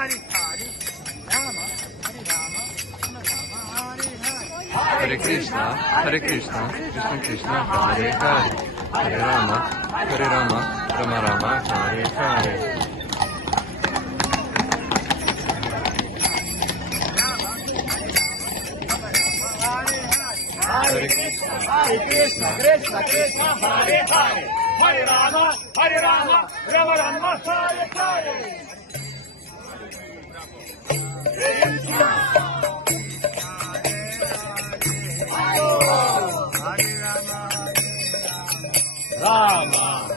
Hare Krishna, Krishna Krishna, Hare Hare, Hare Rama, Rama Rama, Hare Hare. Hare Krishna, Krishna Krishna, Hare Hare, Hare Rama, Rama Rama, Hare Hare. Rama,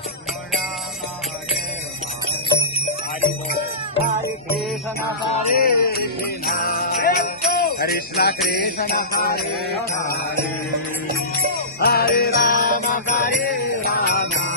Hare Krishna, Krishna Krishna, Hare Hare, Hare Rama, Rama.